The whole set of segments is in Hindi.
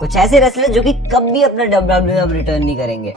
कुछ ऐसे रेसलर जो कि कभी अपना डब्ल्यूडब्ल्यूई में अब रिटर्न नहीं करेंगे।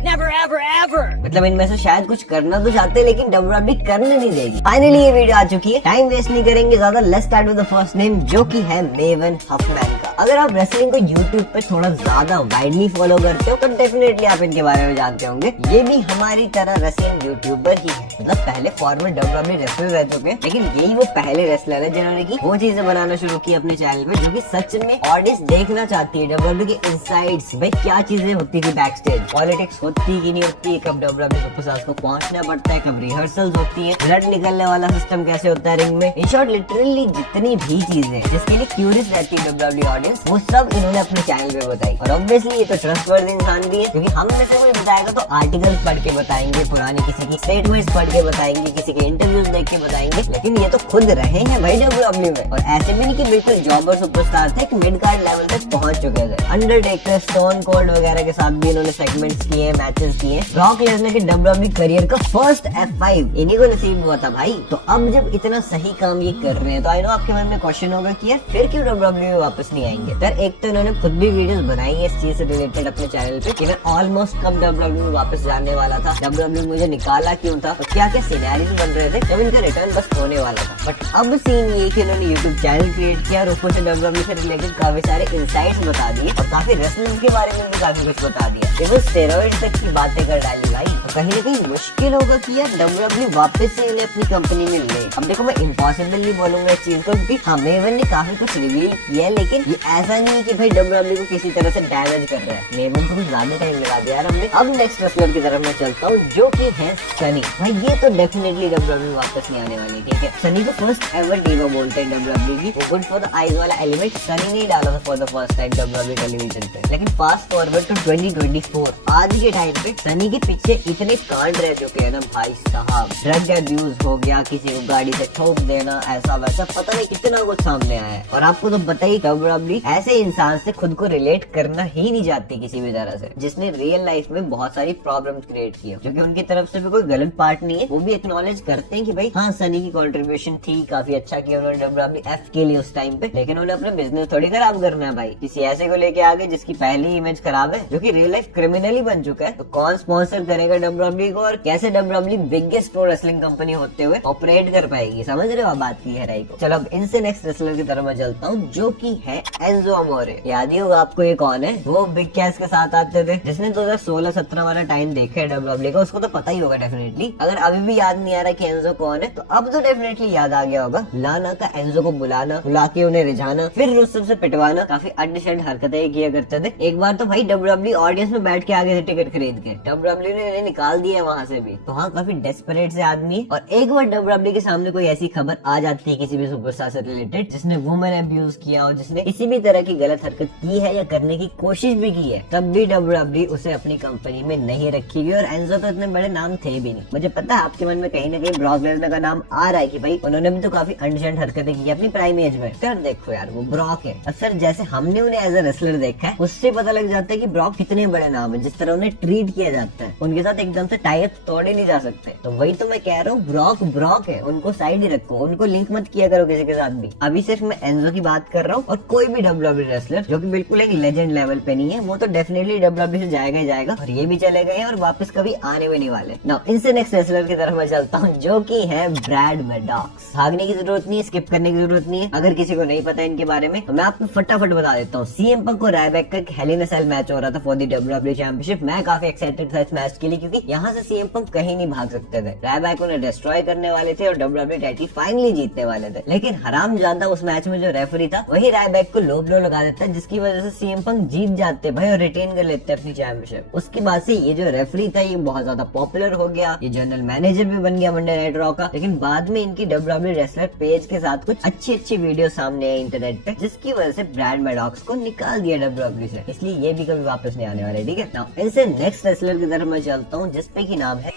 Never ever. मतलब इनमें से शायद कुछ करना तो चाहते हैं लेकिन डब्ल्यूडब्ल्यूई करने नहीं देगी। फाइनली ये वीडियो आ चुकी है, टाइम वेस्ट नहीं करेंगे ज्यादा। Let's start with the first name जो कि है मेवन हफमैन का। अगर आप रेसलिंग को यूट्यूब पे थोड़ा ज्यादा वाइडली फॉलो करते हो तो डेफिनेटली आप इनके बारे में जानते होंगे। ये भी हमारी तरह रेसलिंग यूट्यूबर ही है, मतलब पहले फॉर्मर डब्ल्यूडब्ल्यूई रेसलर रह चुके हैं, लेकिन यही वो पहले रेसलर है जिन्होंने की वो चीजें बनाना शुरू की अपने चैनल पे जो कि सच में ऑडियंस देखना चाहती है। डब्ल्यूडब्ल्यूई के इनसाइड्स, भाई क्या चीजें होती थी बैक स्टेज, पॉलिटिक्स होती की नहीं होती है, कब डब्ल्यूडब्ल्यूई को सास को पहुंचना पड़ता है, कब रिहर्सल्स होती है, ब्लड निकलने वाला सिस्टम कैसे होता है रिंग में। इन शॉर्ट लिटरली जितनी भी चीजें जिसके लिए क्यूरियस रहती है डब्ल्यूडब्ल्यूई ऑडियंस, वो सब इन्होंने अपने चैनल पे बताई। और ऑब्वियसली ये तो ट्रस्टवर्दी इंसान भी है, क्योंकि हम में से कोई बताएगा तो आर्टिकल्स पढ़ के बताएंगे, पुरानी किसी की स्टेटमेंट्स पढ़ के बताएंगे, किसी के इंटरव्यूज देख के बताएंगे, लेकिन ये तो खुद रहे हैं भाई डब्ल्यूडब्ल्यूई में। और ऐसे भी नहीं कि बिल्कुल जॉबर सुपरस्टार थे, मिड कार्ड लेवल तक पहुंच चुके थे। अंडरटेकर, स्टोन कोल्ड वगैरह के साथ भी इन्होंने सेगमेंट्स किए, मैचेस किए। ब्रॉक लेसनर के डब्ल्यूडब्ल्यूई करियर का फर्स्ट F5 इन्हीं को नसीब हुआ था भाई। तो अब जब इतना सही काम ये कर रहे हैं तो आई नो आपके मन में क्वेश्चन होगा कि यार फिर क्यों डब्ल्यूडब्ल्यूई में वापस नहीं आएंगे। यार एक तो इन्होंने खुद भी वीडियोस बनाई है इस चीज से रिलेटेड अपने चैनल पे कि मैं ऑलमोस्ट कब डब्ल्यूडब्ल्यूई में वापस जाने वाला था, डब्ल्यूडब्ल्यूई मुझे निकाला क्यों था, और क्या क्या सिनेरियोस बन रहे थे जब इनका रिटर्न बस होने वाला था। बट अब सीन ये कि इन्होंने यूट्यूब चैनल क्रिएट किया और ऊपर से डब्ल्यूडब्ल्यूई से रिलेटेड काफी सारे इनसाइट्स बता दिए और काफी रेसलर्स के बारे में भी काफी कुछ बता दिया, इवन स्टेरॉइड तक की बातें कर डाली भाई। तो कहीं ना कहीं मुश्किल होगा कि यार डब्ल्यूडब्ल्यूई वापस से इन्हें अपनी कंपनी में ले। अब देखो मैं इम्पॉसिबल नहीं बोलूंगा इस चीज को, क्योंकि हाँ मेवन ने काफी कुछ रिवील किया है, लेकिन ये ऐसा नहीं है कि भाई डब्ल्यूडब्ल्यूई को किसी तरह से डैमेज कर रहा है। मेवन को कुछ ज्यादा टाइम लगा दिया यार हमने। अब नेक्स्ट रेसलर की तरफ मैं चलता हूँ जो कि है सनी। भाई ये तो डेफिनेटली डब्ल्यूडब्ल्यूई वापस नहीं आने वाली, ठीक है। सनी को फर्स्ट एवर डीवा बोलते हैं डब्ल्यूडब्ल्यूई की। वो गुड फॉर द आईज वाला एलिमेंट सनी ने डाला था for the first time WWE television पे। लेकिन फास्ट फॉरवर्ड टू 2024 आज के टाइम पे सनी के पीछे इतने कांड रह चुके हैं ना भाई साहब। ड्रग अब्यूज हो गया, किसी को गाड़ी से ठोक देना, ऐसा वैसा पता नहीं कितना कुछ सामने आया है। और आपको तो बताइए डब्ल्यूडब्ल्यूई ऐसे इंसान से खुद को रिलेट करना ही नहीं चाहती किसी भी तरह से, जिसने रियल लाइफ में बहुत सारी प्रॉब्लम्स क्रिएट की, जो कि उनकी तरफ से भी कोई गलत पार्ट नहीं है। वो भी एक्नॉलेज करते हैं कि भाई हाँ सनी की कंट्रीब्यूशन थी, काफी अच्छा किया उन्होंने डब्ल्यूडब्ल्यूई एफ के लिए उस टाइम पे, लेकिन उन्हें अपना बिजनेस थोड़ी खराब करना है भाई। किसी ऐसे को लेके आगे जिसकी पहली इमेज खराब है, जो कि रियल लाइफ क्रिमिनली बन चुका है, तो कौन स्पॉन्सर करेगा डब्ल्यूडब्ल्यूई को, और कैसे WWE biggest pro wrestling company होते हुए ऑपरेट कर पाएगी। समझ रहे हो आप बात की गहराई को। चलो अब इनसे नेक्स्ट रेसलर की तरफ मैं चलता हूँ जो कि है एंजो अमोरे। याद ही होगा आपको ये कौन है, वो बिग कैश के साथ आते थे। जिसने 2016-17 वाला टाइम देखा है डब्ल्यूडब्ल्यूई का उसको तो पता ही होगा डेफिनेटली। अगर अभी भी याद नहीं आ रहा कि एंजो कौन है तो अब तो डेफिनेटली याद आ गया होगा। लाना का एंजो को बुलाना, बुला के उन्हें रिझाना, फिर रुस्तम से पिटवाना, काफी अनडिसेंट हरकतें किया करते थे। एक बार तो भाई डब्ल्यूडब्ल्यूई ऑडियंस में बैठ के आगे से टिकट खरीद के डब्ल्यूडब्ल्यूई ने इन्हें निकाल दिया वहाँ से भी। तो हाँ काफी डेस्परेट से आदमी। और एक बार डब्ल्यूडब्ल्यूई के सामने कोई ऐसी खबर आ जाती है किसी भी सुपरस्टार से रिलेटेड जिसने वुमेन अब्यूज किया और जिसने किसी भी तरह की गलत हरकत की है या करने की कोशिश भी की है, तब भी डब्ल्यूडब्ल्यूई उसे अपनी कंपनी में नहीं रखी। और एंजो तो इतने बड़े नाम थे भी नहीं। मुझे पता है आपके मन में कहीं ना कहीं ब्रॉक लेसनर का नाम आ रहा है कि भाई उन्होंने भी तो काफी अनडिसेंट हरकतें की अपनी प्राइम एज में। सर देखो यार वो ब्रॉक है, और सर जैसे हमने उन्हें एज अ रेसलर देखा है उससे पता लग जाता है कि ब्रॉक कितने बड़े नाम है, जिस तरह उन्हें ट्रीट किया जाता है उनके साथ एकदम से टाइप तोड़े नहीं जा सकते। तो वही तो मैं कह रहा हूँ, ब्रॉक ब्रॉक है, उनको साइड ही रखो, उनको लिंक मत किया करो किसी के साथ भी। अभी सिर्फ मैं एंजो की बात कर रहा हूँ, और कोई भी डब्ल्यूडब्ल्यूई रेसलर जो कि बिल्कुल एक लेजेंड लेवल पे नहीं है वो तो डेफिनेटली डब्ल्यूडब्ल्यूई से जाएगा ही जाएगा, और ये भी चले गए और वापस कभी आने भी नहीं वाले। नाउ इनसे नेक्स्ट रेसलर की तरफ मैं चलता हूँ जो कि है ब्रैड मैडॉक्स। भागने की जरूरत नहीं है, स्किप करने की जरूरत नहीं है। अगर किसी को नहीं पता इनके बारे में तो मैं आपको फटाफट बता देता हूँ। सीएम पंक और रायबैक का हेल इन अ सेल मैच हो रहा था फॉर द डब्ल्यूडब्ल्यूई चैंपियनशिप। मैं काफी एक्साइटेड था इस मैच के लिए, क्योंकि यहाँ से सीएम पंक कहीं नहीं भाग सकते थे। रायबैक उन्हें डिस्ट्रॉय करने वाले थे और डब्ल्यूडब्ल्यूई टाइटल फाइनली जीतने वाले थे। लेकिन हरामजादा उस मैच में जो रेफरी था वही रायबैक को लो ब्लो लगा देता है, जिसकी वजह से सीएम पंक जीत जाते भाई और रिटेन कर लेते अपनी चैंपियनशिप। उसके बाद से ये जो रेफरी था ये बहुत ज्यादा पॉपुलर हो गया, ये जनरल मैनेजर भी बन गया मंडे नाइट रॉ का। लेकिन बाद में इनकी डब्ल्यूडब्ल्यूई रेसलर पेज के साथ कुछ अच्छी वीडियो सामने आई इंटरनेट पे, जिसकी वजह से ब्रैड मैडॉक्स को निकाल दिया डब्ल्यूडब्ल्यूई से। इसलिए ये भी कभी वापस नहीं आने वाले, ठीक है। नाउ इनसे नेक्स्ट रेसलर की तरफ मैं चलता हूँ जिसपे की नाम है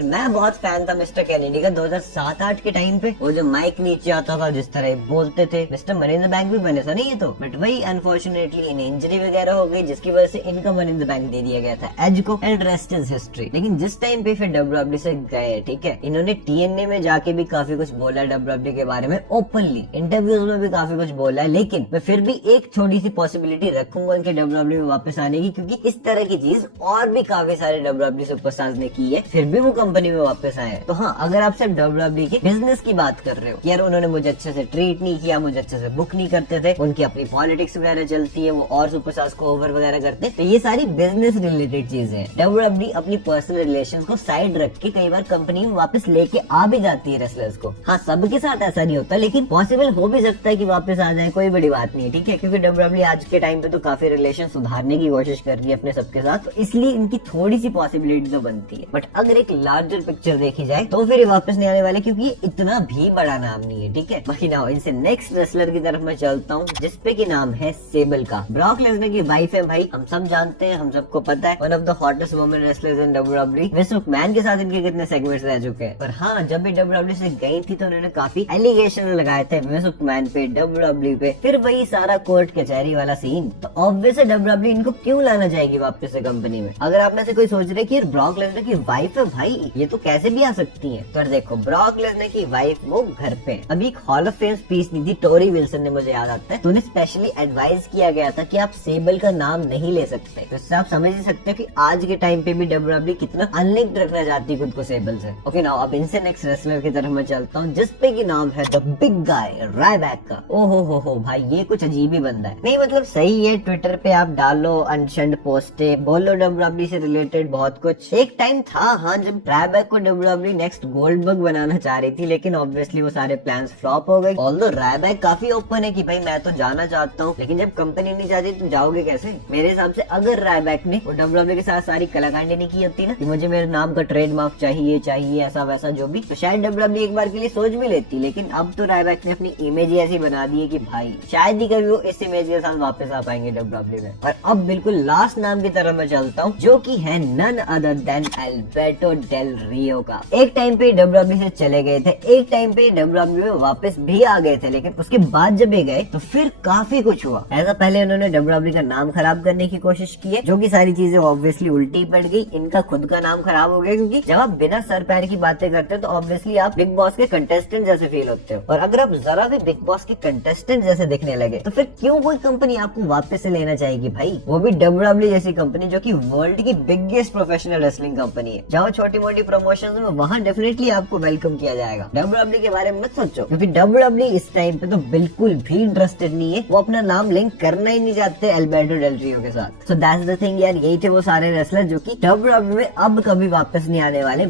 यार मैं बहुत फैन था मिस्टर कैनेडी का 2007-8 के टाइम पे। वो जो माइक नीचे आता था, जिस तरह बोलते थे, mister money in the bank भी बने था नहीं ये तो, बट वही अनफॉर्चुनेटली इन इंजरी वगैरह हो गई जिसकी वजह से इनका मनी इन द बैंक दे दिया गया था एज को, एंड रेस्ट इज हिस्ट्री। लेकिन जिस टाइम पे फिर डब्ल्यूडब्ल्यू से गए, ठीक है, इन्होंने TNA में जाके भी काफी कुछ बोला डब्ल्यूडब्ल्यू के बारे में ओपनली, इंटरव्यूज में भी काफी कुछ बोला है। लेकिन मैं फिर भी एक छोटी सी पॉसिबिलिटी रखूंगा इनके डब्ल्यूडब्ल्यू में वापस आने की, क्योंकि इस तरह की चीज और भी काफी सारे डब्ल्यूडब्ल्यू सुपरस्टार्स ने की है, फिर भी वो कंपनी में वापस आए हैं। तो हाँ, अगर आप सिर्फ डब्ल्यूडब्ल्यू के बिजनेस की बात कर रहे हो, यार उन्होंने मुझे अच्छे से ट्रीट नहीं किया, मुझे अच्छे से बुक नहीं करते थे, उनकी अपनी पॉलिटिक्स वगैरह चलती है, वो और सुपरस्टार्स को ओवर वगैरह करते हैं, तो ये सारी बिजनेस रिलेटेड चीजें हैं। डब्ल्यूडब्ल्यू अपनी पर्सनल रिलेशंस को साइड रख के कई बार कंपनी में वापस लेके आ भी जाती है रेसलर्स को। हाँ, सबके साथ ऐसा नहीं होता, लेकिन पॉसिबल हो भी सकता है कि वापस आ जाए, कोई बड़ी बात नहीं है, ठीक है, क्योंकि डब्ल्यूडब्ल्यू आज के टाइम पे तो काफी रिलेशन सुधारने की कोशिश कर रही है अपने सबके साथ, तो इसलिए इनकी थोड़ी सी पॉसिबिलिटी तो बनती है। बट अगर एक लार्जर पिक्चर देखी जाए तो फिर ये वापस नहीं आने वाले, क्योंकि ये इतना भी बड़ा नाम नहीं है, ठीक है। बाकी ना इनसे नेक्स्ट रेसलर की तरफ मैं चलता हूँ, जिसपे की नाम है सेबल का। ब्रॉक लेसनर की वाइफ है भाई, हम सब जानते हैं, हम सबको पता है, one of the hottest women wrestlers in WWE. Vince मैन के साथ इनके कितने सेगमेंट्स रह चुके हैं। पर हाँ, जब भी डब्ल्यूडब्ल्यू से गई थी तो उन्होंने काफी एलिगेशन लगाए थे विंस मैन पे, डब्ल्यूडब्ल्यू पे, फिर वही सारा कोर्ट कचहरी वाला सीन। तो ऑब्वियसली डब्ल्यूडब्ल्यू इनको क्यों लाना चाहेगी वापस से कंपनी में। अगर आप में से कोई सोच रहे कि ब्रॉक लेसनर की वाइफ है भाई, ये तो कैसे भी आ सकती है, तो देखो ब्रॉक लेसनर की वाइफ वो घर पे। अभी एक हॉल ऑफ फेम स्पीच दी थी टोरी विल्सन ने, मुझे याद आता है, तो उन्हें स्पेशली एडवाइस किया गया था कि आप सेबल का नाम नहीं ले सकते। तो इससे आप समझ ही सकते हो कि आज के टाइम पे भी डब्ल्यूडब्ल्यू कितना अनलिंक्ड रखना चाहती है खुद को सेबल से। ओके नाउ अब इनसे नेक्स्ट रेसलर की तरफ मैं चलता हूँ, जिसपे की नाम है द बिग गाय रायबैक का। ओहो हो भाई, ये कुछ अजीब ही बंदा है। नहीं मतलब सही है, ट्विटर पे आप डालो अनशंड पोस्टे, बोलो डब्ल्यूडब्ल्यू से रिलेटेड बहुत कुछ। एक टाइम था हाँ, जब रायबैक को डब्ल्यूडब्ल्यू नेक्स्ट गोल्डबर्ग बनाना चाह रही थी, लेकिन ऑब्वियसली वो सारे प्लान्स फ्लॉप हो गए। ऑल्दो रायबैक काफी ओपन है कि भाई मैं तो जाना चाहता हूँ, लेकिन जब कंपनी नहीं चाहती तो जाओगे कैसे। मेरे हिसाब से अगर रायबैक ने वो डब्ल्यूडब्ल्यू के साथ सारी कलाकांडी नहीं की होती ना कि मुझे मेरे नाम का ट्रेडमार्क चाहिए ऐसा वैसा जो भी, तो शायद डब्ल्यूडब्ल्यू एक बार के लिए सोच भी लेती। लेकिन अब तो रायबैक ने अपनी इमेज ऐसी बना दी है कि भाई शायद ही कभी वो इस इमेज के साथ वापस आ पाएंगे डब्ल्यूडब्ल्यू में। और अब बिल्कुल लास्ट नाम की तरफ मैं चलता हूँ, जो कि है none other than Alberto Del Rio का। एक टाइम पे डब्ल्यूडब्ल्यू से चले गए थे, एक टाइम पे डब्ल्यूडब्ल्यू में वापस भी आ गए थे, लेकिन उसके बाद जब ये गए तो फिर काफी कुछ हुआ। ऐसा पहले उन्होंने डब्ल्यूडब्ल्यू का नाम खराब करने की कोशिश की है, जो कि सारी चीजें ऑब्वियसली उल्टी पड़ गई। इनका खुद का नाम खराब हो गया, क्योंकि जब आप बिना सर पैर की बातें करते हो तो ऑब्वियसली आप बिग बॉस के कंटेस्टेंट जैसे फील होते हो, और अगर आप जरा भी बिग बॉस के कंटेस्टेंट जैसे दिखने लगे तो फिर क्यों कोई कंपनी आपको वापस से लेना चाहेगी भाई, वो भी डब्ल्यूडब्ल्यू जैसी कंपनी जो कि वर्ल्ड की बिगेस्ट प्रोफेशनल रेसलिंग कंपनी है। जाओ छोटी मोटी प्रमोशंस में, वहाँ डेफिनेटली आपको वेलकम किया जाएगा। डब्ल्यूडब्ल्यू के बारे में मत सोचो, क्योंकि डब्ल्यूडब्ल्यू इस टाइम पे तो बिल्कुल भी इंटरेस्टेड नहीं है, वो अपना नाम लिंक करना ही नहीं चाहते अल्बर्टो डेल रियो के साथ। सो दैट्स द थिंग यार, यही थे वो सारे रेसलर जो कि डब्ल्यूडब्ल्यू में अब कभी वापस नहीं आने वाले।